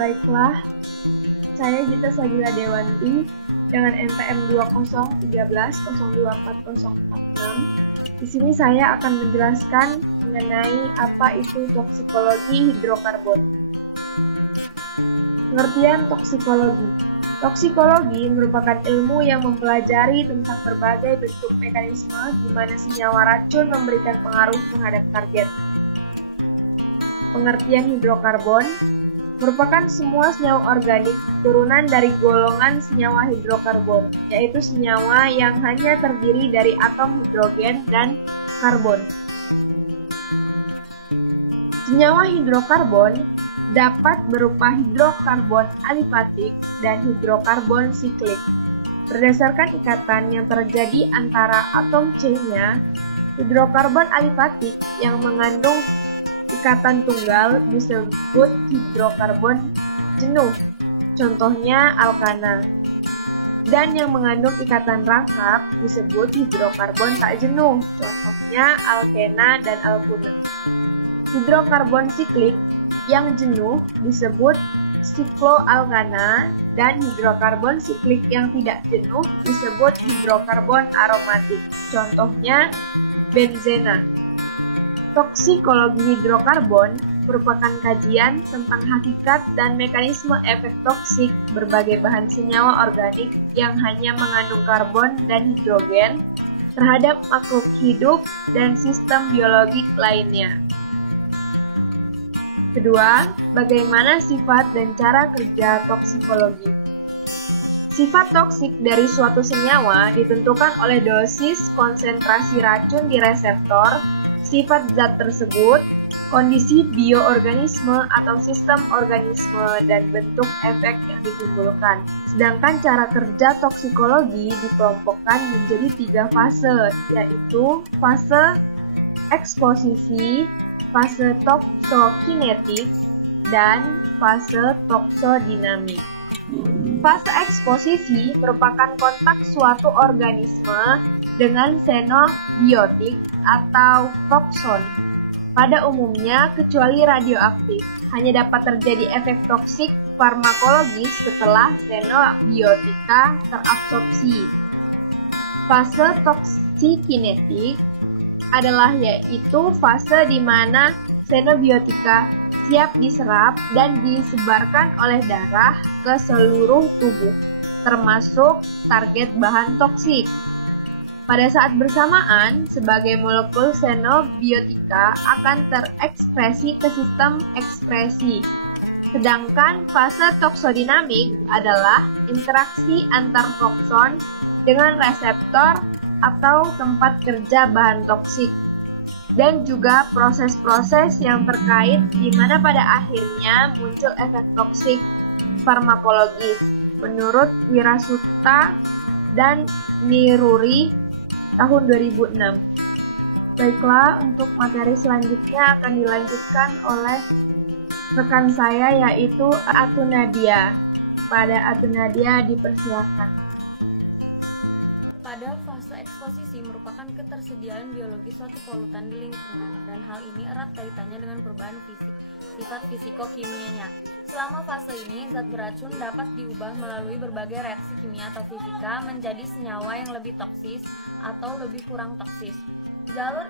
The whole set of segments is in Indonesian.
Baiklah, saya Gita Sabila Dewanti dengan NPM 201301240046. Di sini saya akan menjelaskan mengenai apa itu toksikologi hidrokarbon. Pengertian toksikologi. Toksikologi merupakan ilmu yang mempelajari tentang berbagai bentuk mekanisme di mana senyawa racun memberikan pengaruh terhadap target. Pengertian hidrokarbon merupakan semua senyawa organik turunan dari golongan senyawa hidrokarbon, yaitu senyawa yang hanya terdiri dari atom hidrogen dan karbon. Senyawa hidrokarbon dapat berupa hidrokarbon alifatik dan hidrokarbon siklik. Berdasarkan ikatan yang terjadi antara atom C-nya, hidrokarbon alifatik yang mengandung ikatan tunggal disebut hidrokarbon jenuh, contohnya alkana. Dan yang mengandung ikatan rangkap disebut hidrokarbon tak jenuh, contohnya alkena dan alkuna. Hidrokarbon siklik yang jenuh disebut sikloalkana dan hidrokarbon siklik yang tidak jenuh disebut hidrokarbon aromatik, contohnya benzena. Toksikologi hidrokarbon merupakan kajian tentang hakikat dan mekanisme efek toksik berbagai bahan senyawa organik yang hanya mengandung karbon dan hidrogen terhadap makhluk hidup dan sistem biologik lainnya. Kedua, bagaimana sifat dan cara kerja toksikologi. Sifat toksik dari suatu senyawa ditentukan oleh dosis konsentrasi racun di reseptor, sifat zat tersebut, kondisi bioorganisme atau sistem organisme, dan bentuk efek yang ditimbulkan. Sedangkan cara kerja toksikologi dikelompokkan menjadi 3 fase, yaitu fase eksposisi, fase toksokinetik, dan fase toksodinamik. Fase eksposisi merupakan kontak suatu organisme dengan xenobiotik atau tokson. Pada umumnya, kecuali radioaktif, hanya dapat terjadi efek toksik farmakologis setelah xenobiotika terabsorpsi. Fase toksikokinetik adalah yaitu fase di mana xenobiotika siap diserap dan disebarkan oleh darah ke seluruh tubuh, termasuk target bahan toksik. Pada saat bersamaan, sebagai molekul xenobiotika akan terekspresi ke sistem ekspresi. Sedangkan fase toksodinamik adalah interaksi antar tokson dengan reseptor atau tempat kerja bahan toksik, dan juga proses-proses yang terkait di mana pada akhirnya muncul efek toksik farmakologis menurut Wirasuta dan Niruri tahun 2006. Baiklah, untuk materi selanjutnya akan dilanjutkan oleh rekan saya yaitu Atunadia. Pada Atunadia dipersilakan. Pada fase eksposisi merupakan ketersediaan biologis suatu polutan di lingkungan, dan hal ini erat kaitannya dengan perubahan sifat fisiko-kimianya. Selama fase ini, zat beracun dapat diubah melalui berbagai reaksi kimia atau fisika menjadi senyawa yang lebih toksis atau lebih kurang toksis. Jalur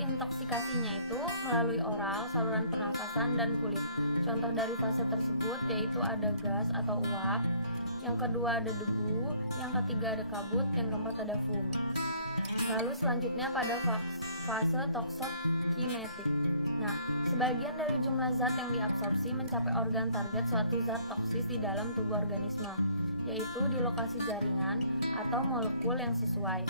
intoksikasinya itu melalui oral, saluran pernafasan, dan kulit. Contoh dari fase tersebut yaitu ada gas atau uap, yang kedua ada debu, yang ketiga ada kabut, yang keempat ada foam. Lalu selanjutnya pada fase toksokinetik. Nah, sebagian dari jumlah zat yang diabsorpsi mencapai organ target suatu zat toksis di dalam tubuh organisme, yaitu di lokasi jaringan atau molekul yang sesuai.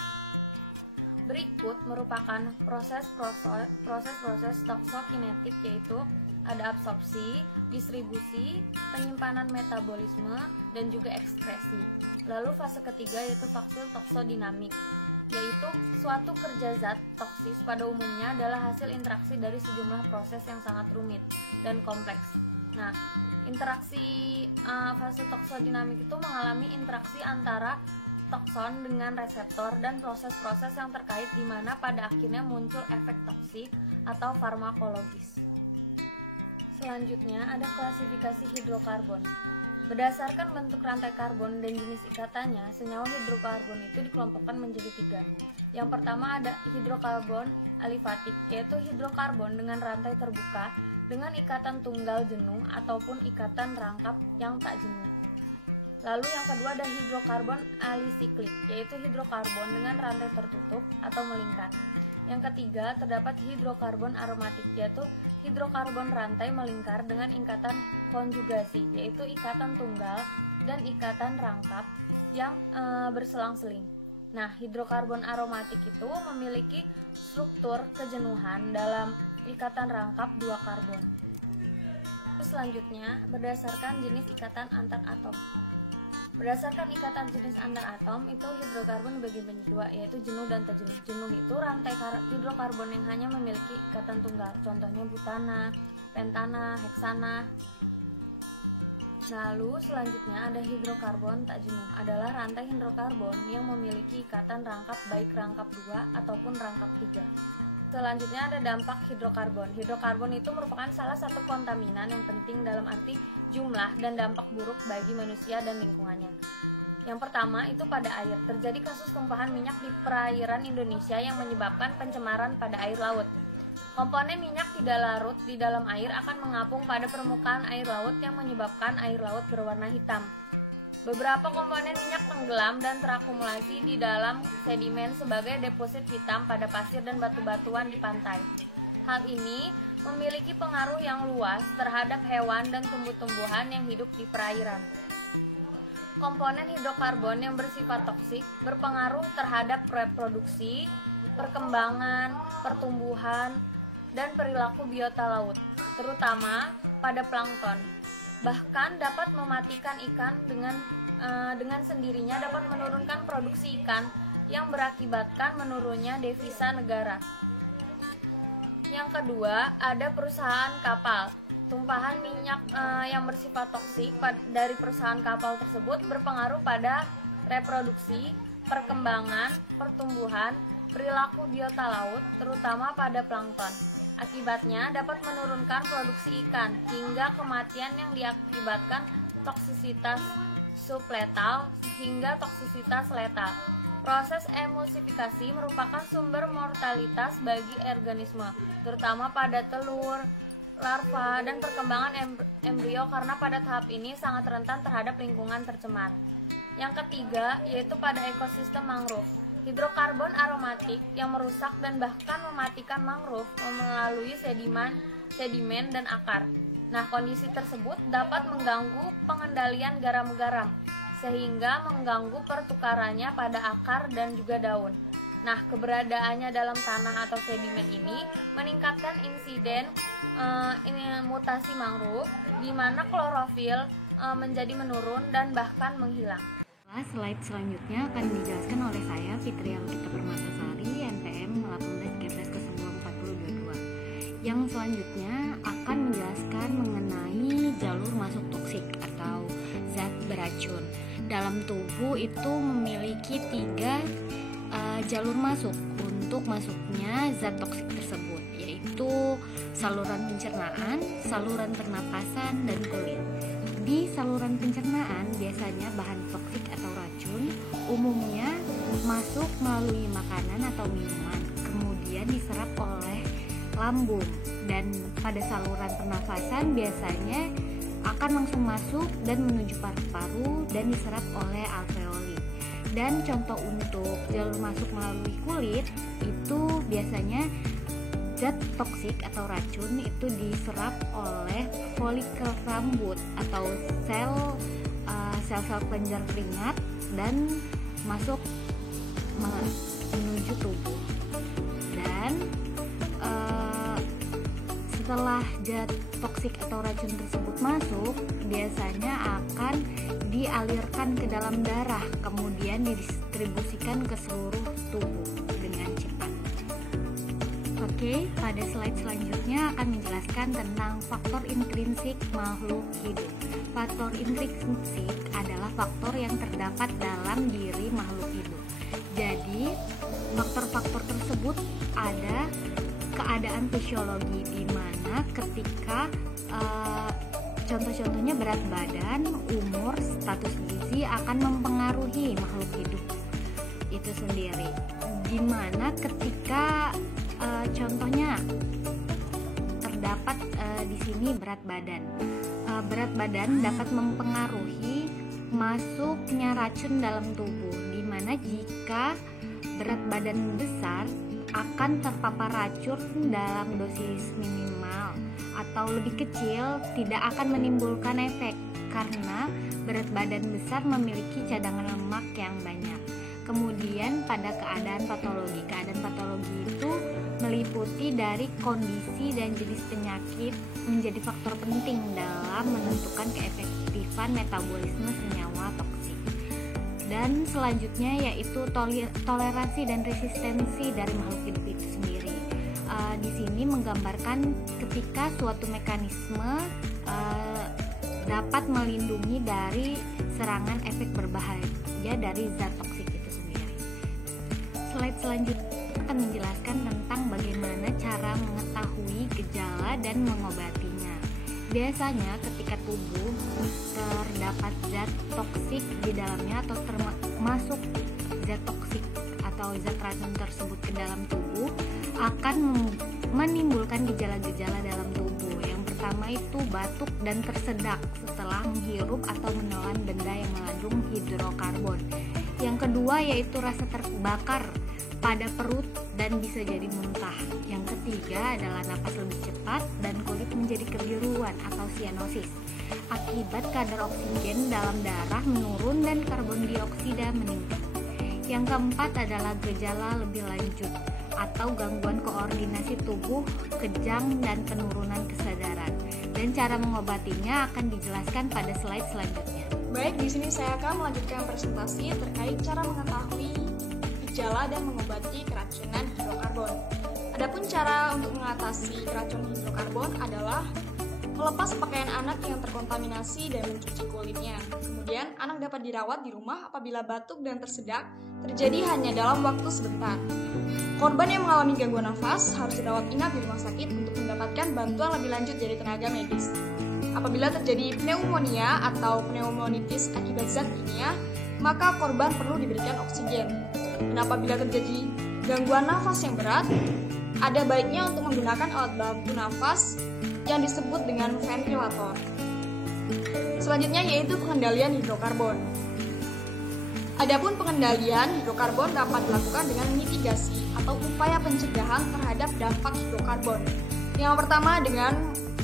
Berikut merupakan proses-proses toksokinetik, yaitu ada absorpsi, distribusi, penyimpanan metabolisme, dan juga ekspresi. Lalu fase ketiga yaitu fase toksodinamik, yaitu suatu kerja zat toksis pada umumnya adalah hasil interaksi dari sejumlah proses yang sangat rumit dan kompleks. Nah, interaksi fase toksodinamik itu mengalami interaksi antara tokson dengan reseptor dan proses-proses yang terkait di mana pada akhirnya muncul efek toksik atau farmakologis. Selanjutnya ada klasifikasi hidrokarbon. Berdasarkan bentuk rantai karbon dan jenis ikatannya, senyawa hidrokarbon itu dikelompokkan menjadi 3. Yang pertama ada hidrokarbon alifatik, yaitu hidrokarbon dengan rantai terbuka dengan ikatan tunggal jenuh ataupun ikatan rangkap yang tak jenuh. Lalu yang kedua ada hidrokarbon alisiklik, yaitu hidrokarbon dengan rantai tertutup atau melingkar. Yang ketiga terdapat hidrokarbon aromatik, yaitu hidrokarbon rantai melingkar dengan ikatan konjugasi, yaitu ikatan tunggal dan ikatan rangkap yang berselang-seling. Nah, hidrokarbon aromatik itu memiliki struktur kejenuhan dalam ikatan rangkap 2 karbon. Selanjutnya, berdasarkan jenis ikatan antar atom. Berdasarkan ikatan jenis antar atom, itu hidrokarbon dibagi menjadi 2, yaitu jenuh dan tak jenuh. Jenuh itu rantai hidrokarbon yang hanya memiliki ikatan tunggal, contohnya butana, pentana, heksana. Lalu selanjutnya ada hidrokarbon tak jenuh, adalah rantai hidrokarbon yang memiliki ikatan rangkap baik rangkap 2 ataupun rangkap 3. Selanjutnya ada dampak hidrokarbon. Hidrokarbon itu merupakan salah satu kontaminan yang penting dalam arti jumlah dan dampak buruk bagi manusia dan lingkungannya. Yang pertama itu pada air. Terjadi kasus tumpahan minyak di perairan Indonesia yang menyebabkan pencemaran pada air laut. Komponen minyak tidak larut di dalam air akan mengapung pada permukaan air laut yang menyebabkan air laut berwarna hitam. Beberapa komponen minyak tenggelam dan terakumulasi di dalam sedimen sebagai deposit hitam pada pasir dan batu-batuan di pantai. Hal ini memiliki pengaruh yang luas terhadap hewan dan tumbuh-tumbuhan yang hidup di perairan. Komponen hidrokarbon yang bersifat toksik berpengaruh terhadap reproduksi, perkembangan, pertumbuhan, dan perilaku biota laut, terutama pada plankton. Bahkan dapat mematikan ikan dengan sendirinya dapat menurunkan produksi ikan yang berakibatkan menurunnya devisa negara. Yang kedua, ada perusahaan kapal. Tumpahan minyak yang bersifat toksik dari perusahaan kapal tersebut berpengaruh pada reproduksi, perkembangan, pertumbuhan, perilaku biota laut, terutama pada plankton. Akibatnya dapat menurunkan produksi ikan hingga kematian yang diakibatkan toksisitas subletal hingga toksisitas letal. Proses emulsifikasi merupakan sumber mortalitas bagi organisme, terutama pada telur, larva, dan perkembangan embrio karena pada tahap ini sangat rentan terhadap lingkungan tercemar. Yang ketiga yaitu pada ekosistem mangrove. Hidrokarbon aromatik yang merusak dan bahkan mematikan mangrove melalui sedimen dan akar. Nah, kondisi tersebut dapat mengganggu pengendalian garam-garam sehingga mengganggu pertukarannya pada akar dan juga daun. Nah, keberadaannya dalam tanah atau sedimen ini meningkatkan insiden mutasi mangrove di mana klorofil menjadi menurun dan bahkan menghilang. Slide selanjutnya akan dijelaskan oleh saya, Fitri Alkita Permatasari, NPM 1813/4022. Yang selanjutnya akan menjelaskan mengenai jalur masuk toksik atau zat beracun. Dalam tubuh itu memiliki 3 jalur masuk untuk masuknya zat toksik tersebut, yaitu saluran pencernaan, saluran pernapasan, dan kulit. Di saluran pencernaan biasanya bahan toksik atau racun umumnya masuk melalui makanan atau minuman, kemudian diserap oleh lambung, dan pada saluran pernafasan biasanya akan langsung masuk dan menuju paru-paru dan diserap oleh alveoli. Dan contoh untuk jalur masuk melalui kulit itu biasanya zat toksik atau racun itu diserap oleh folikel rambut atau sel-sel kelenjar keringat dan masuk menuju tubuh. Dan setelah zat toksik atau racun tersebut masuk, biasanya akan dialirkan ke dalam darah, kemudian didistribusikan ke seluruh tubuh dengan cepat. Oke, pada slide selanjutnya akan menjelaskan tentang faktor intrinsik makhluk hidup. Faktor intrinsik adalah faktor yang terdapat dalam diri makhluk hidup. Jadi, faktor-faktor tersebut ada keadaan fisiologi di mana ketika Contoh-contohnya berat badan, umur, status gizi akan mempengaruhi makhluk hidup itu sendiri. Dimana ketika contohnya terdapat di sini berat badan. Berat badan dapat mempengaruhi masuknya racun dalam tubuh, dimana jika berat badan besar akan terpapar racun dalam dosis minimal atau lebih kecil tidak akan menimbulkan efek karena berat badan besar memiliki cadangan lemak yang banyak. Kemudian pada keadaan patologi itu meliputi dari kondisi dan jenis penyakit menjadi faktor penting dalam menentukan keefektifan metabolisme senyawa toksik. Dan selanjutnya yaitu toleransi dan resistensi dari makhluk hidup itu sendiri. Di sini menggambarkan ketika suatu mekanisme dapat melindungi dari serangan efek berbahaya dari zat toksik itu sendiri. Slide selanjutnya akan menjelaskan tentang bagaimana cara mengetahui gejala dan mengobatinya. Biasanya ketika tubuh terdapat zat toksik di dalamnya atau termasuk zat toksik atau zat racun tersebut ke dalam tubuh akan menimbulkan gejala-gejala dalam tubuh. Yang pertama itu batuk dan tersedak setelah menghirup atau menelan benda yang mengandung hidrokarbon. Yang kedua yaitu rasa terbakar pada perut dan bisa jadi muntah. Yang ketiga adalah napas lebih cepat dan kulit menjadi kebiruan atau sianosis akibat kadar oksigen dalam darah menurun dan karbon dioksida meningkat. Yang keempat adalah gejala lebih lanjut atau gangguan koordinasi tubuh, kejang dan penurunan kesadaran. Dan cara mengobatinya akan dijelaskan pada slide selanjutnya. Baik, di sini saya akan melanjutkan presentasi terkait cara mengetahui gejala dan mengobati keracunan hidrokarbon. Adapun cara untuk mengatasi keracunan hidrokarbon adalah melepas pakaian anak yang terkontaminasi dan mencuci kulitnya. Kemudian, anak dapat dirawat di rumah apabila batuk dan tersedak terjadi hanya dalam waktu sebentar. Korban yang mengalami gangguan nafas harus dirawat inap di rumah sakit untuk mendapatkan bantuan lebih lanjut dari tenaga medis. Apabila terjadi pneumonia atau pneumonitis akibat zat kimia, maka korban perlu diberikan oksigen. Dan apabila terjadi gangguan nafas yang berat, ada baiknya untuk menggunakan alat bantu nafas yang disebut dengan ventilator. Selanjutnya yaitu pengendalian hidrokarbon. Adapun pengendalian hidrokarbon dapat dilakukan dengan mitigasi atau upaya pencegahan terhadap dampak hidrokarbon. Yang pertama dengan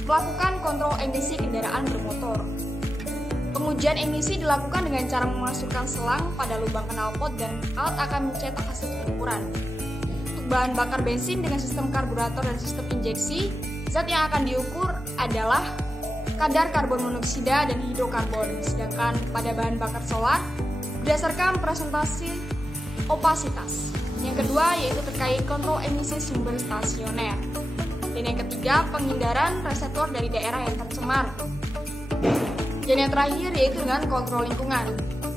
melakukan kontrol emisi kendaraan bermotor. Pengujian emisi dilakukan dengan cara memasukkan selang pada lubang knalpot dan alat akan mencetak hasil pengukuran. Untuk bahan bakar bensin dengan sistem karburator dan sistem injeksi, zat yang akan diukur adalah kadar karbon monoksida dan hidrokarbon. Sedangkan pada bahan bakar solar, berdasarkan presentasi opasitas. Yang kedua yaitu terkait kontrol emisi sumber stasioner. Dan yang ketiga, penghindaran reseptor dari daerah yang tercemar. Dan yang terakhir yaitu dengan kontrol lingkungan.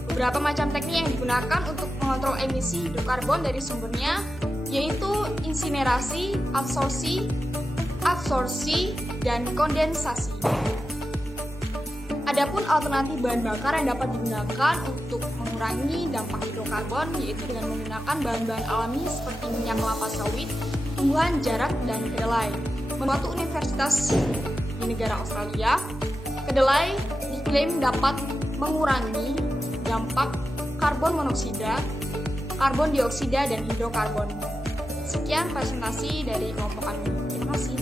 Beberapa macam teknik yang digunakan untuk mengontrol emisi hidrokarbon dari sumbernya yaitu insinerasi, absorpsi, dan kondensasi. Adapun alternatif bahan bakar yang dapat digunakan untuk mengurangi dampak hidrokarbon yaitu dengan menggunakan bahan-bahan alami seperti minyak kelapa sawit, tumbuhan jarak, dan kedelai. Menurut universitas di negara Australia, kedelai diklaim dapat mengurangi dampak karbon monoksida, karbon dioksida, dan hidrokarbon. Sekian presentasi dari kelompok kami. Terima kasih.